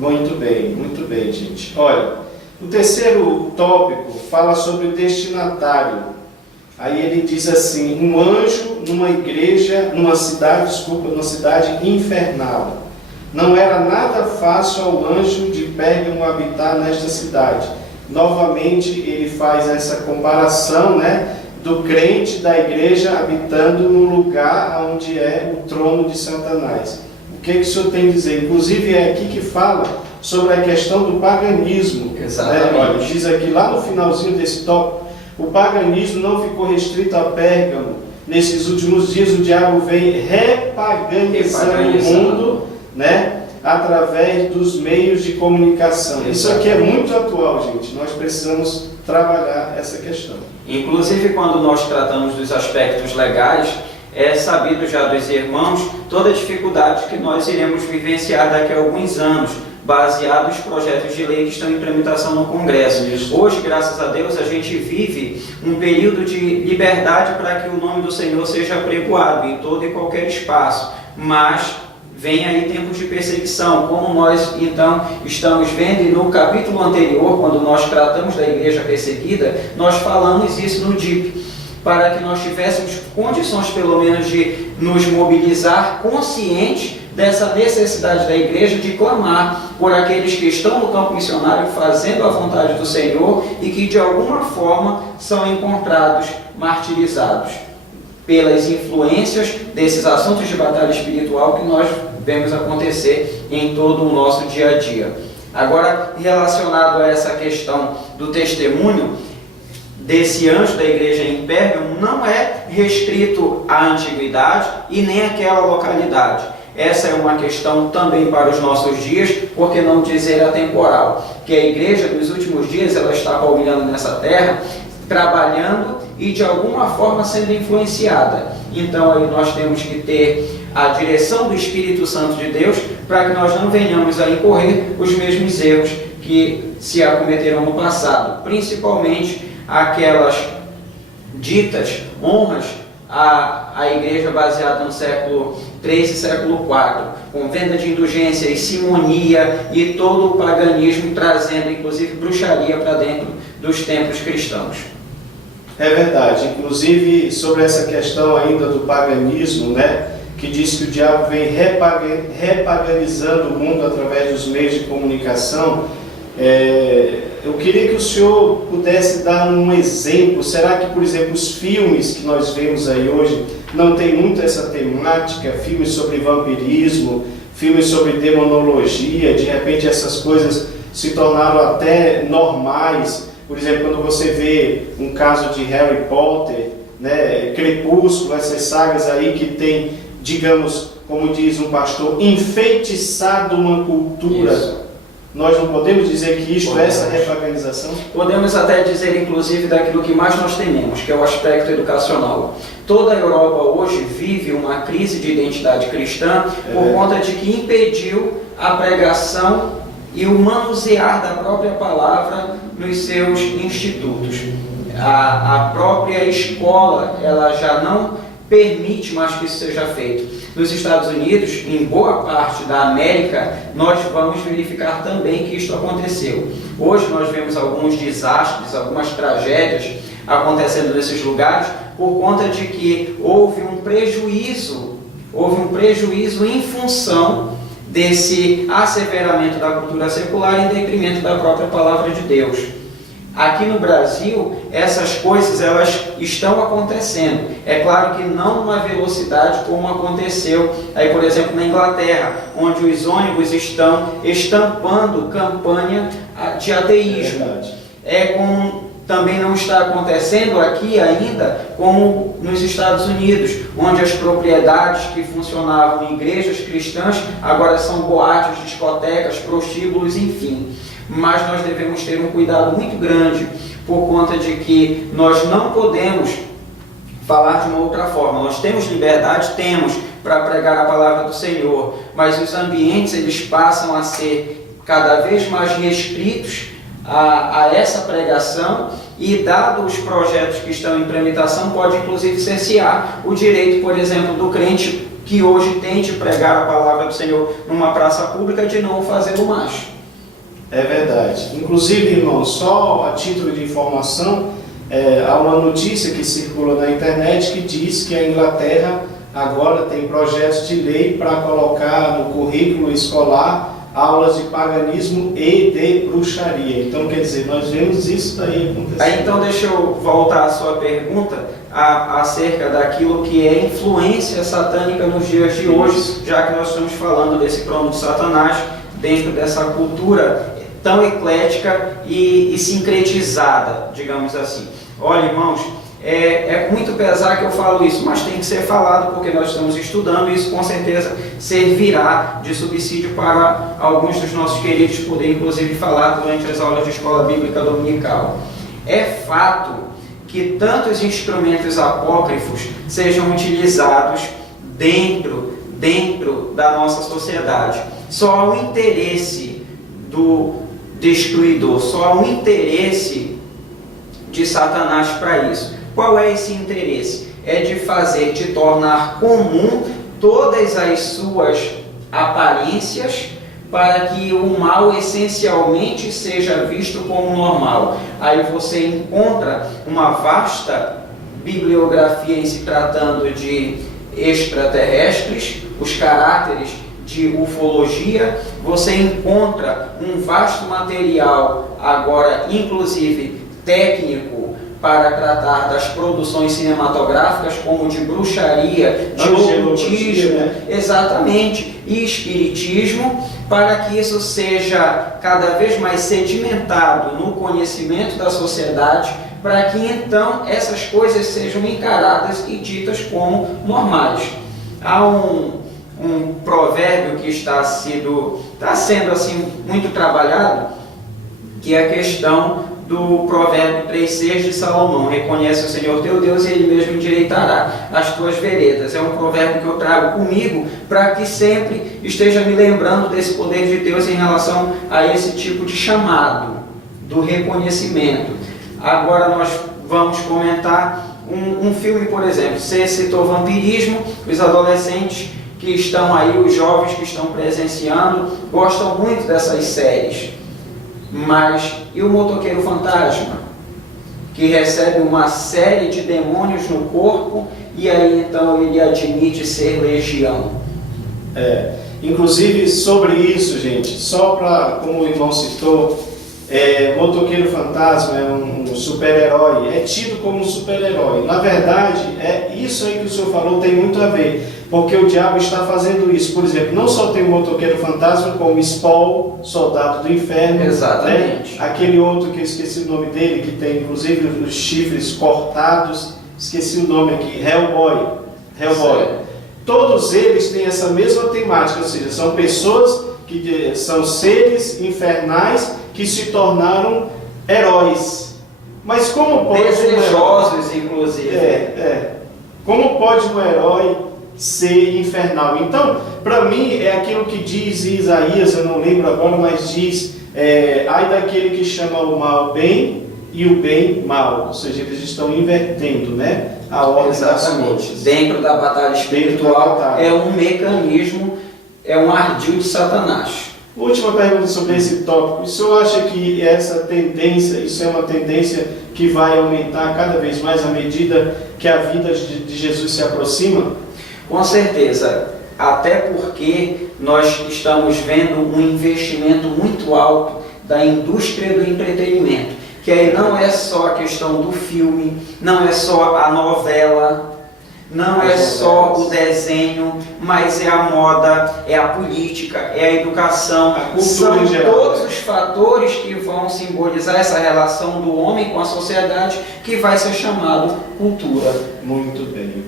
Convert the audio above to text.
Muito bem, gente. Olha, o terceiro tópico fala sobre o destinatário. Aí ele diz assim: um anjo numa igreja, numa cidade infernal. Não era nada fácil ao anjo de Pérgamo habitar nesta cidade. Novamente ele faz essa comparação, né, do crente da igreja habitando no lugar onde é o trono de Satanás. O que o senhor tem a dizer? Inclusive é aqui que fala sobre a questão do paganismo. Exatamente. Né? Olha, diz aqui lá no finalzinho desse tópico: o paganismo não ficou restrito a Pérgamo. Nesses últimos dias o diabo vem repaganizando o mundo, né, através dos meios de comunicação. Exatamente. Isso aqui é muito atual, gente. Nós precisamos trabalhar essa questão. Inclusive, quando nós tratamos dos aspectos legais, é sabido já dos irmãos toda a dificuldade que nós iremos vivenciar daqui a alguns anos, baseado nos projetos de lei que estão em tramitação no Congresso. Isso. Hoje, graças a Deus, a gente vive um período de liberdade para que o nome do Senhor seja apregoado em todo e qualquer espaço, mas vem aí tempos de perseguição, como nós então estamos vendo, e no capítulo anterior, quando nós tratamos da igreja perseguida, nós falamos isso no DIP, para que nós tivéssemos condições pelo menos de nos mobilizar conscientes dessa necessidade da igreja de clamar por aqueles que estão no campo missionário fazendo a vontade do Senhor e que de alguma forma são encontrados martirizados pelas influências desses assuntos de batalha espiritual que nós vemos acontecer em todo o nosso dia a dia. Agora, relacionado a essa questão do testemunho desse anjo da igreja em Pérgamo, não é restrito à antiguidade e nem àquela localidade. Essa é uma questão também para os nossos dias, por que não dizer atemporal, que a igreja dos últimos dias ela está palmilhando nessa terra, trabalhando e de alguma forma sendo influenciada. Então aí nós temos que ter a direção do Espírito Santo de Deus para que nós não venhamos a incorrer os mesmos erros que se acometeram no passado, principalmente aquelas ditas honras à igreja baseada no século III e século IV, com venda de indulgências, simonia e todo o paganismo, trazendo inclusive bruxaria para dentro dos templos cristãos. É verdade. Inclusive sobre essa questão ainda do paganismo, né, que diz que o diabo vem repaganizando o mundo através dos meios de comunicação. Eu queria que o senhor pudesse dar um exemplo. Será que, por exemplo, os filmes que nós vemos aí hoje não tem muito essa temática? Filmes sobre vampirismo, filmes sobre demonologia, de repente essas coisas se tornaram até normais. Por exemplo, quando você vê um caso de Harry Potter, né, Crepúsculo, essas sagas aí que tem, digamos, como diz um pastor, enfeitiçado uma cultura. Isso. Nós não podemos dizer que isto é essa repaganização? Podemos até dizer, inclusive, daquilo que mais nós tememos, que é o aspecto educacional. Toda a Europa hoje vive uma crise de identidade cristã por conta de que impediu a pregação e o manusear da própria palavra nos seus institutos. A própria escola ela já não permite mais que isso seja feito. Nos Estados Unidos, em boa parte da América, nós vamos verificar também que isso aconteceu. Hoje nós vemos alguns desastres, algumas tragédias acontecendo nesses lugares por conta de que houve um prejuízo em função desse asseveramento da cultura secular em detrimento da própria palavra de Deus. Aqui no Brasil, essas coisas elas estão acontecendo. É claro que não numa velocidade como aconteceu aí, por exemplo, na Inglaterra, onde os ônibus estão estampando campanha de ateísmo. Como também não está acontecendo aqui ainda, como nos Estados Unidos, onde as propriedades que funcionavam em igrejas cristãs agora são boates, discotecas, prostíbulos, enfim. Mas nós devemos ter um cuidado muito grande por conta de que nós não podemos falar de uma outra forma. Nós temos liberdade, temos para pregar a palavra do Senhor, mas os ambientes eles passam a ser cada vez mais restritos a essa pregação e, dado os projetos que estão em tramitação, pode inclusive cercear o direito, por exemplo, do crente que hoje tente pregar a palavra do Senhor numa praça pública, de não fazê-lo mais. É verdade. Inclusive, irmão, só a título de informação, há uma notícia que circula na internet que diz que a Inglaterra agora tem projetos de lei para colocar no currículo escolar aulas de paganismo e de bruxaria. Então, quer dizer, nós vemos isso daí acontecer. Aí, então, deixa eu voltar à sua pergunta acerca daquilo que é influência satânica nos dias de hoje, já que nós estamos falando desse trono de Satanás dentro dessa cultura tão eclética e sincretizada, digamos assim. Olha, irmãos, é muito pesar que eu falo isso, mas tem que ser falado porque nós estamos estudando e isso com certeza servirá de subsídio para alguns dos nossos queridos poderem inclusive falar durante as aulas de escola bíblica dominical. É fato que tantos instrumentos apócrifos sejam utilizados dentro da nossa sociedade. Só há um interesse do destruidor, só há um interesse de Satanás para isso. Qual é esse interesse? É de tornar comum todas as suas aparências para que o mal essencialmente seja visto como normal. Aí você encontra uma vasta bibliografia em se tratando de extraterrestres, os caráteres de ufologia, você encontra um vasto material, agora inclusive técnico, para tratar das produções cinematográficas, como de bruxaria, de ocultismo, né? Exatamente, e espiritismo, para que isso seja cada vez mais sedimentado no conhecimento da sociedade, para que então essas coisas sejam encaradas e ditas como normais. Há um provérbio que está sendo assim muito trabalhado, que é a questão do provérbio 3,6 de Salomão: reconhece o Senhor teu Deus e Ele mesmo endireitará as tuas veredas. É um provérbio que eu trago comigo para que sempre esteja me lembrando desse poder de Deus em relação a esse tipo de chamado, do reconhecimento. Agora nós vamos comentar um filme, por exemplo. Você citou vampirismo, os adolescentes que estão aí, os jovens que estão presenciando, gostam muito dessas séries. Mas e o motoqueiro fantasma, que recebe uma série de demônios no corpo e aí então ele admite ser legião? Inclusive sobre isso, gente, só para, como o irmão citou, motoqueiro fantasma é um super-herói, é tido como um super-herói. Na verdade, isso aí que o senhor falou tem muito a ver, porque o diabo está fazendo isso. Por exemplo, não só tem o motoqueiro fantasma, como o Spawn, soldado do inferno. Exatamente. Né? Aquele outro que eu esqueci o nome dele, que tem inclusive os chifres cortados, esqueci o nome aqui, Hellboy. Todos eles têm essa mesma temática, ou seja, são pessoas que são seres infernais que se tornaram heróis. Mas como pode desejosos, inclusive. Como pode um herói ser infernal? Então, para mim, é aquilo que diz Isaías, eu não lembro agora, mas diz: ai daquele que chama o mal bem e o bem mal. Ou seja, eles estão invertendo, né, a ordem das coisas. Dentro da batalha espiritual, é um mecanismo, é um ardil de Satanás. Última pergunta sobre esse tópico. O senhor acha que essa tendência, isso é uma tendência que vai aumentar cada vez mais à medida que a vida de Jesus se aproxima? Com certeza, até porque nós estamos vendo um investimento muito alto da indústria do entretenimento, que aí não é só a questão do filme, não é só a novela, não é só o desenho, mas é a moda, é a política, é a educação, a cultura são em geral, todos os fatores que vão simbolizar essa relação do homem com a sociedade, que vai ser chamado cultura. Muito bem.